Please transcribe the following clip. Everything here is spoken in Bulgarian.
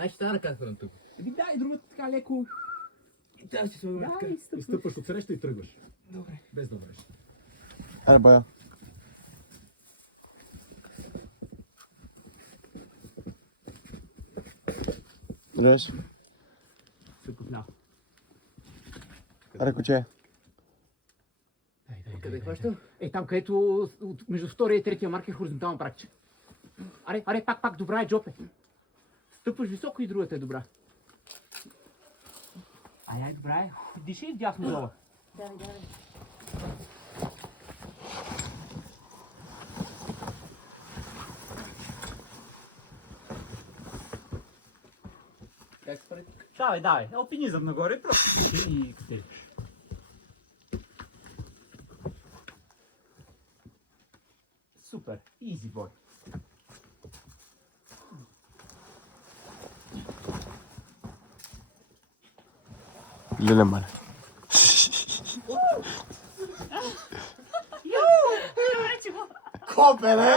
Ще стара кафе тук. Дай другата така леко. Тя ще слагаме така. Изстъпваш от среща и тръгваш. Добре. Без да вреш. Аре, бая. Реш. Съков ляво. Аре, куче. Къде хваща? Там където между втория и третия маркер хоризонтално пракче. Аре, пак, добра е Джопе. Стъпваш високо и другата е добра. Ай, добра е. Дишай вдясно долу. Давай. Как според? Давай. Алпинизъм нагоре. И къде? Супер. Изи бой. Леле, мале. Копе, бе!